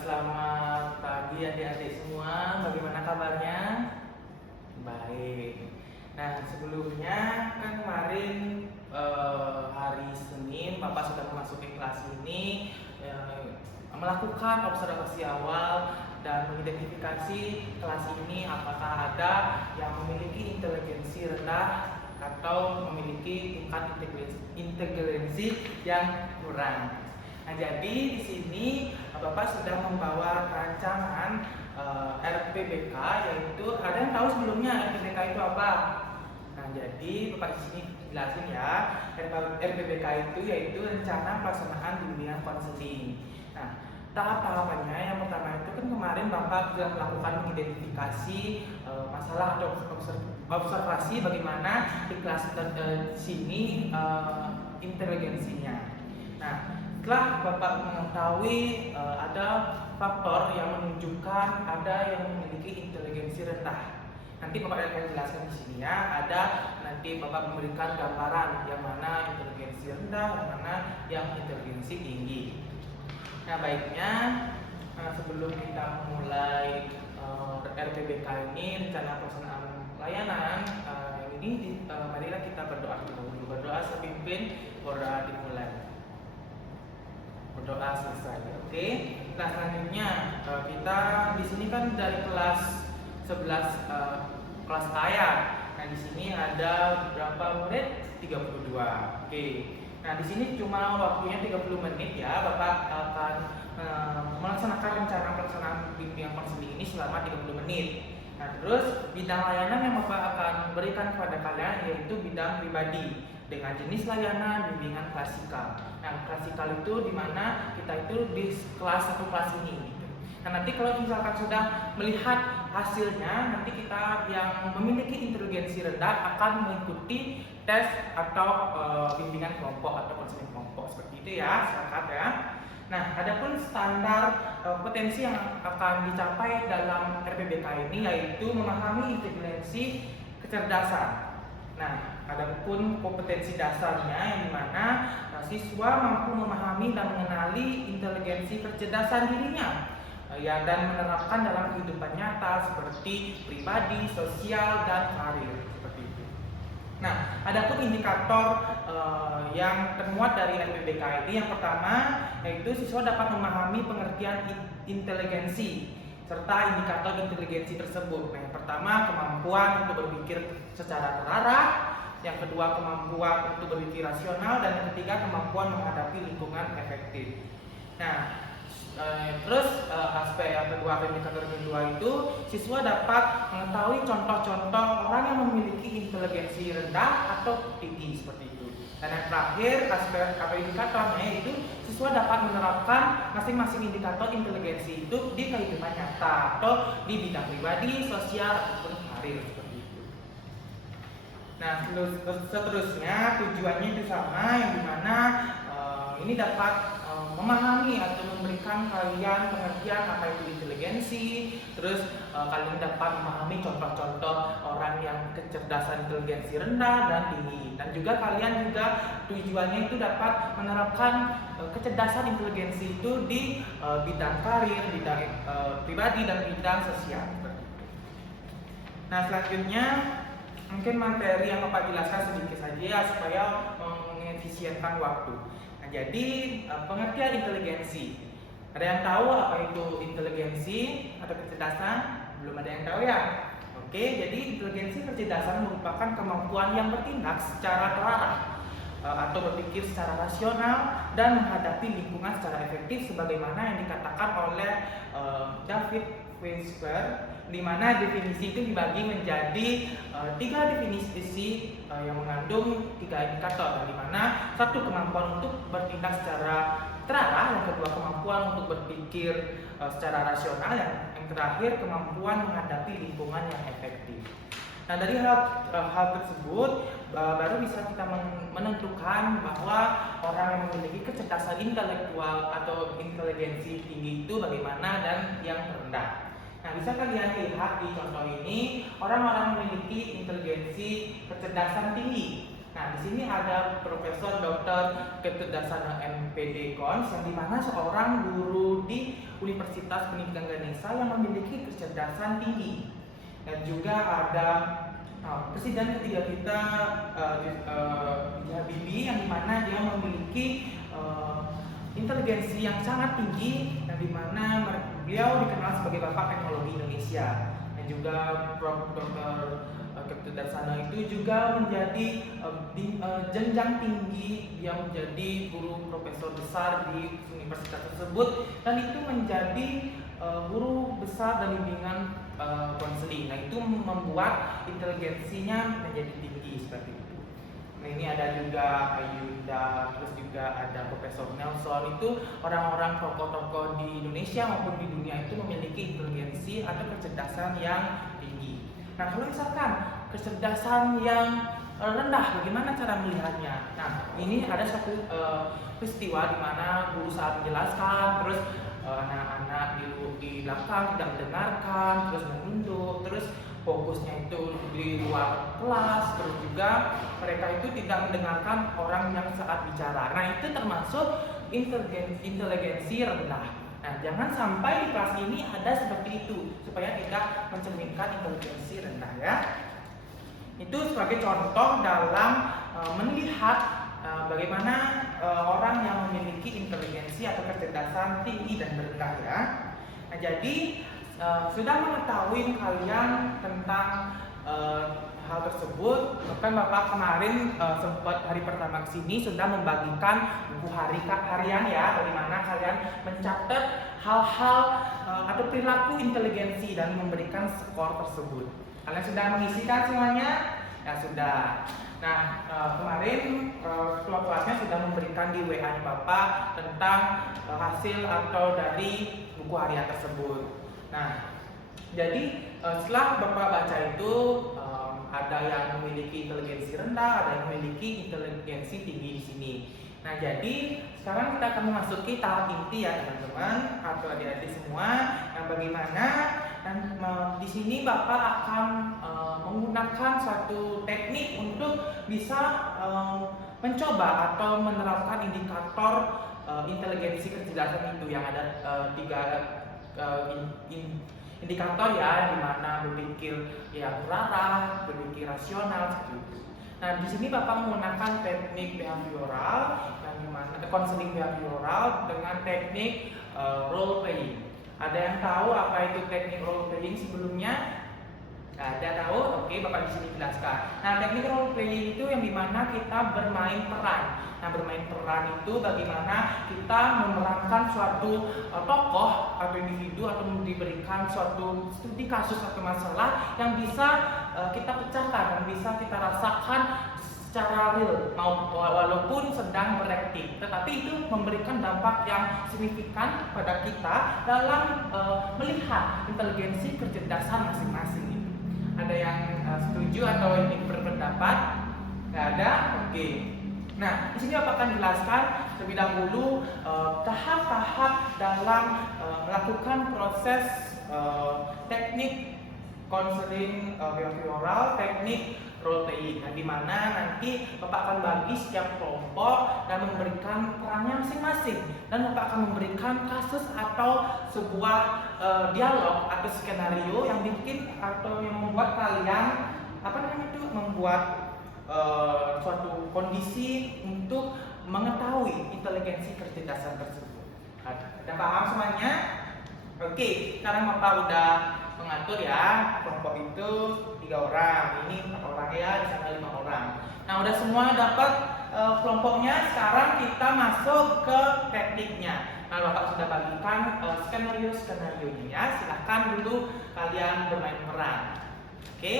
Selamat pagi adik-adik semua. Bagaimana kabarnya? Baik. Nah, sebelumnya kan kemarin hari Senin Bapak sudah memasuki kelas ini, melakukan observasi awal dan mengidentifikasi kelas ini apakah ada yang memiliki inteligensi rendah atau memiliki tingkat inteligensi yang kurang. Nah, jadi di sini Bapak sudah membawa rancangan RPBK, yaitu ada yang tahu sebelumnya RPBK itu apa? Nah, jadi Bapak di sini jelasin ya. RPBK itu yaitu rencana pelaksanaan bimbingan konseling. Nah, tahap-tahapannya yang pertama itu kan kemarin Bapak sudah melakukan mengidentifikasi masalah atau observasi bagaimana di kelas sini inteligensinya. Nah, setelah Bapak mengetahui ada faktor yang menunjukkan ada yang memiliki inteligensi rendah, nanti Bapak akan jelaskan di sini ya. Ada nanti Bapak memberikan gambaran yang mana inteligensi rendah, yang mana yang inteligensi tinggi. Nah, baiknya sebelum kita mulai RPBK ini, rencana pelaksanaan layanan ini, marilah kita berdoa dulu. Berdoa sepimpin, berdoa dimulai. Berdoa selesai. Oke. Nah, selanjutnya kita di sini kan dari kelas 11 kelas A ya. Nah, di sini ada berapa murid? 32. Oke. Nah, di sini cuma waktunya 30 menit ya. Bapak akan melaksanakan rencana pelaksanaan bimbingan konseling ini selama 30 menit. Nah, terus bidang layanan yang Bapak akan berikan kepada kalian yaitu bidang pribadi dengan jenis layanan bimbingan klasikal. Nah, klasikal itu dimana kita itu di kelas satu kelas ini gitu. Nah, nanti kalau misalkan sudah melihat hasilnya, nanti kita yang memiliki inteligensi rendah akan mengikuti tes atau bimbingan kelompok atau konseling kelompok seperti itu ya, sepakat ya. Nah, adapun standar potensi yang akan dicapai dalam RPBK ini yaitu memahami inteligensi kecerdasan. Nah, adapun kompetensi dasarnya yang dimana siswa mampu memahami dan mengenali inteligensi kecerdasan dirinya ya, dan menerapkan dalam kehidupan nyata seperti pribadi, sosial, dan karir seperti itu. Nah, adapun indikator yang termuat dari RPBK ini yang pertama yaitu siswa dapat memahami pengertian inteligensi serta indikator inteligensi tersebut. Nah, yang pertama kemampuan untuk berpikir secara terarah, yang kedua kemampuan untuk berpikir rasional, dan yang ketiga kemampuan menghadapi lingkungan efektif. Nah, terus aspek yang kedua, indikator kedua itu siswa dapat mengetahui contoh-contoh orang yang memiliki inteligensi rendah atau tinggi seperti itu. Dan yang terakhir aspek atau indikatornya itu siswa dapat menerapkan masing-masing indikator inteligensi itu di kehidupan nyata atau di bidang pribadi, sosial ataupun karir seperti itu. Nah, seterusnya tujuannya itu sama, yang dimana ini dapat memahami atau memberikan kalian pengertian apa itu inteligensi. Terus kalian dapat memahami contoh-contoh orang yang kecerdasan inteligensi rendah dan tinggi. Dan juga kalian juga tujuannya itu dapat menerapkan kecerdasan inteligensi itu di bidang karir, bidang pribadi, dan bidang sosial. Nah, selanjutnya mungkin materi yang Bapak jelaskan sedikit saja supaya mengefisienkan waktu. Nah, jadi pengertian inteligensi. Ada yang tahu apa itu inteligensi atau kecerdasan? Belum ada yang tahu ya? Oke, jadi inteligensi kecerdasan merupakan kemampuan yang bertindak secara terarah atau berpikir secara rasional dan menghadapi lingkungan secara efektif sebagaimana yang dikatakan oleh David Winsper, di mana definisi itu dibagi menjadi tiga definisi yang mengandung tiga indikator, di mana satu kemampuan untuk bertindak secara terarah, yang kedua kemampuan untuk berpikir secara rasional, yang terakhir kemampuan menghadapi lingkungan yang efektif. Nah, dari hal tersebut baru bisa kita menentukan bahwa orang yang memiliki kecerdasan intelektual atau inteligensi tinggi itu bagaimana dan yang rendah. Nah, bisa kalian lihat di contoh ini, orang-orang memiliki inteligensi kecerdasan tinggi. Nah, di sini ada Profesor Dr. Ketut Darsana MPD Kons, yang dimana seorang guru di Universitas Pendidikan Ganesha yang memiliki kecerdasan tinggi. Dan juga ada presiden ketiga kita, Habibie, yang dimana dia memiliki inteligensi yang sangat tinggi, yang dimana beliau dikenal sebagai Bapak Teknologi Indonesia. Dan juga Prof. Dr. Ketut Darsana itu juga menjadi jenjang tinggi, dia menjadi guru profesor besar di universitas tersebut, dan itu menjadi guru besar dan bimbingan konseling. Nah, itu membuat inteligensinya menjadi tinggi seperti itu. Nah, ini ada juga Ayunda, terus juga ada Profesor Nelson. Itu orang-orang tokoh-tokoh di Indonesia maupun di dunia itu memiliki inteligensi atau kecerdasan yang tinggi. Nah, kalau misalkan kecerdasan yang rendah, bagaimana cara melihatnya? Nah, ini ada satu peristiwa di mana guru saat menjelaskan, terus anak-anak di belakang tidak mendengarkan, terus menunduk, terus fokusnya itu di luar kelas, terus juga mereka itu tidak mendengarkan orang yang saat bicara. Nah, itu termasuk inteligensi rendah. Nah, jangan sampai di kelas ini ada seperti itu, supaya tidak mencerminkan inteligensi rendah ya. Itu sebagai contoh dalam melihat bagaimana orang yang memiliki inteligensi atau kecerdasan tinggi dan rendah ya. Nah, jadi sudah mengetahui kalian tentang hal tersebut, bahkan Bapak kemarin sempat hari pertama kesini sudah membagikan buku harian ya, bagaimana kalian mencatat hal-hal atau perilaku inteligensi dan memberikan skor tersebut. Kalian sudah mengisikan semuanya? Ya sudah. Nah, kemarin kelompoknya sudah memberikan di WA Bapak tentang hasil atau dari buku harian tersebut. Nah, jadi setelah Bapak baca itu, ada yang memiliki inteligensi rendah, ada yang memiliki inteligensi tinggi di sini. Nah, jadi sekarang kita akan memasuki tahap inti ya teman-teman atau adik-adik semua, yang bagaimana dan di sini Bapak akan menggunakan suatu teknik untuk bisa mencoba atau menerapkan indikator inteligensi kecerdasan itu, yang ada tiga indikator ya, di mana berpikir yang arah, berpikir rasional seperti itu. Nah, di sini Bapak menggunakan teknik behavioral, yang dimana counseling behavioral dengan teknik role playing. Ada yang tahu apa itu teknik role playing sebelumnya? Ada tahu? Oke, Bapak di sini jelaskan. Nah, teknik role playing itu yang dimana kita bermain peran. Nah, bermain peran itu bagaimana kita memerankan suatu tokoh atau individu, atau diberikan suatu studi kasus atau masalah yang bisa kita pecahkan dan bisa kita rasakan secara real, walaupun sedang berakting, tetapi itu memberikan dampak yang signifikan pada kita dalam melihat inteligensi kecerdasan masing-masing. Ada yang setuju atau ini berpendapat? Nggak ada? Oke. Nah, di sini Bapak akan jelaskan terlebih dahulu tahap-tahap dalam melakukan proses teknik konseling behavioral, teknik role playing, di mana nanti Bapak akan bagi setiap kelompok dan memberikan perannya masing-masing, dan Bapak akan memberikan kasus atau sebuah dialog atau skenario yang bikin atau yang membuat kalian membuat suatu kondisi untuk mengetahui inteligensi kecerdasan tersebut. Ada paham semuanya? Oke, sekarang Bapak udah mengatur ya, kelompok itu 3 orang, ini 4 orang ya, di sana 5 orang. Nah, udah semua dapat kelompoknya. Sekarang kita masuk ke tekniknya. Nah, Bapak sudah bagikan skenario-skenarionya ya. Silahkan dulu kalian bermain peran. Oke.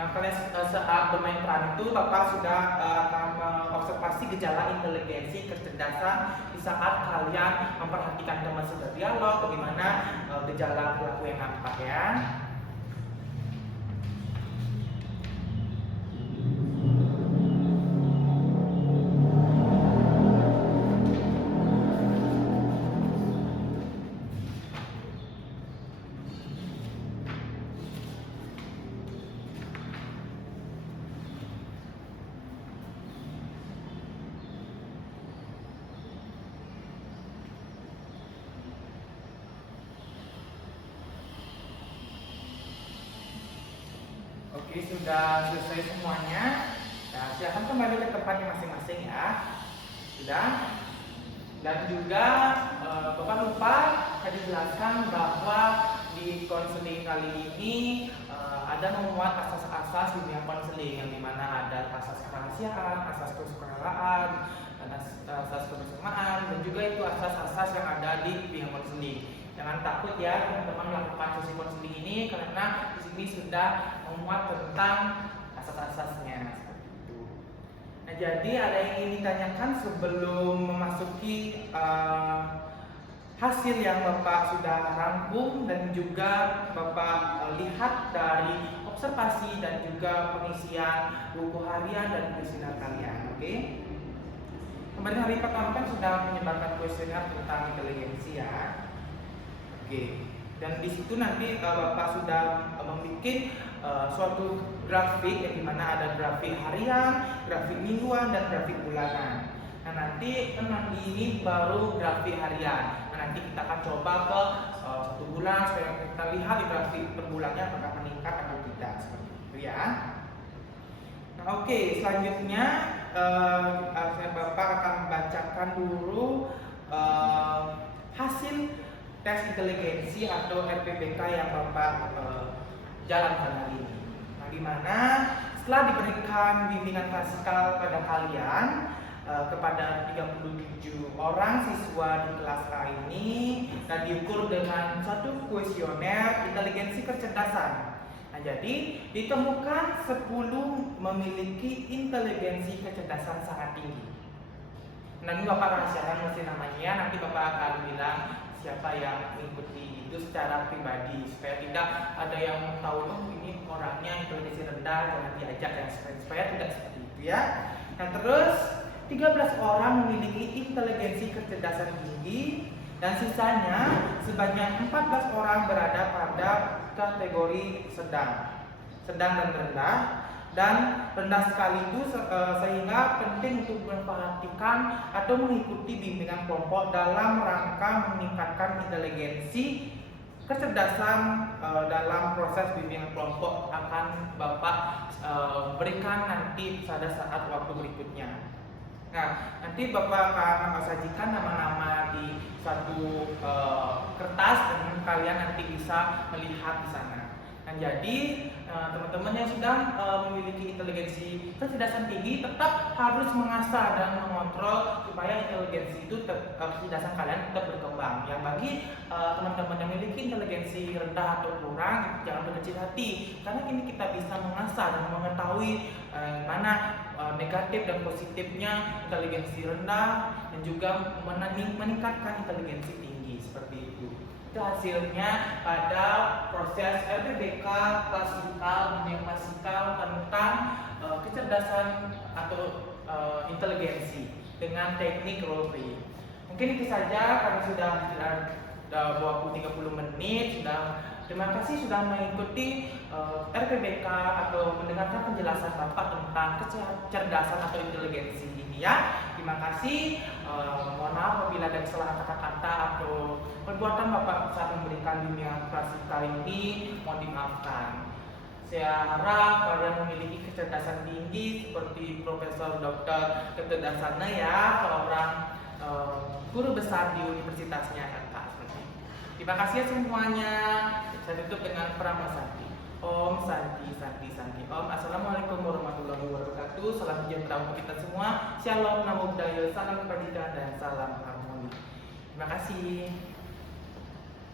Nah, kalian saat bermain peran itu Bapak sudah akan mengobservasi gejala inteligensi kecerdasan di saat kalian memperhatikan teman sedang dialog, bagaimana gejala perilaku yang nampak ya. Oke, sudah selesai semuanya. Nah, silahkan kembali ke tempatnya masing-masing ya. Sudah. Dan juga Bapak lupa tadi jelaskan bahwa di konseling kali ini ada memuat asas-asas dunia konseling, yang dimana ada asas kerahasiaan, asas kesukaraan, dan asas kebersamaan, dan juga itu asas-asas yang ada di dunia konseling. Jangan takut ya teman-teman melakukan sesi konseling ini, karena di sini sudah memuat tentang asas-asasnya. Nah, jadi ada yang ingin ditanyakan sebelum memasuki hasil yang Bapak sudah rangkum dan juga Bapak lihat dari observasi dan juga pengisian buku harian dan kuesioner kalian. Oke? Kemarin hari pertama kan sudah menyebarkan kuesioner tentang inteligensi ya. Oke. Dan di situ nanti Bapak sudah membuat suatu grafik, yang dimana ada grafik harian, grafik mingguan, dan grafik bulanan. Nah, nanti ini baru grafik harian. Nah, nanti kita akan coba ke 1 bulan supaya kita lihat di grafik per bulannya apakah meningkat atau tidak, seperti itu ya. Nah, oke, selanjutnya Bapak akan bacakan dulu hasil tes inteligensi atau RPBK yang Bapak jalankan hari ini. Nah, dimana setelah diberikan bimbingan klasikal pada kalian kepada 37 orang siswa di kelas A ini, dan diukur dengan satu kuesioner inteligensi kecerdasan. Nah, jadi ditemukan 10 memiliki inteligensi kecerdasan sangat tinggi. Nanti Bapak rahasiakan mesti namanya, nanti Bapak akan bilang siapa yang mengikuti itu secara pribadi, supaya tidak ada yang tahu ini orangnya inteligensi rendah, jangan diajak dan supaya tidak seperti itu ya. Nah, terus 13 orang memiliki inteligensi kecerdasan tinggi, dan sisanya sebanyak 14 orang berada pada kategori sedang dan rendah. Dan rendah sekali itu sehingga penting untuk memperhatikan atau mengikuti bimbingan kelompok dalam rangka meningkatkan inteligensi kecerdasan. Dalam proses bimbingan kelompok akan Bapak berikan nanti pada saat waktu berikutnya. Nah, nanti Bapak akan sajikan nama-nama di satu kertas, dan kalian nanti bisa melihat di sana. Nah, jadi teman-teman yang sudah memiliki inteligensi kecerdasan tinggi tetap harus mengasah dan mengontrol supaya inteligensi itu kecerdasan kalian tetap berkembang. Yang bagi teman-teman yang memiliki inteligensi rendah atau kurang, jangan berkecil hati, karena ini kita bisa mengasah dan mengetahui mana negatif dan positifnya inteligensi rendah, dan juga meningkatkan inteligensi tinggi, seperti itu. Itu hasilnya pada proses RPBK klasikal, dunia klasikal tentang kecerdasan atau inteligensi dengan teknik role play. Mungkin itu saja, karena sudah 20-30 menit. Terima kasih sudah mengikuti RPBK atau mendengarkan penjelasan Bapak tentang kecerdasan atau inteligensi ini ya. Terima kasih. Mohon maaf apabila ada kesalahan kata-kata atau perbuatan Bapak saat memberikan dunia klasikal ini, mohon dimaafkan. Saya harap kalian memiliki kecerdasan tinggi seperti Profesor Dr. Kecerdasannya ya, seorang guru besar di universitasnya Jakarta. Terima kasih semuanya. Saya tutup dengan Pranama Santi. Om Santi Santi Santi Om. Assalamualaikum warahmatullahi wabarakatuh. Salam sejahtera untuk kita semua. Shalom, namo buddhaya, salam kebajikan dan salam harmoni. Terima kasih.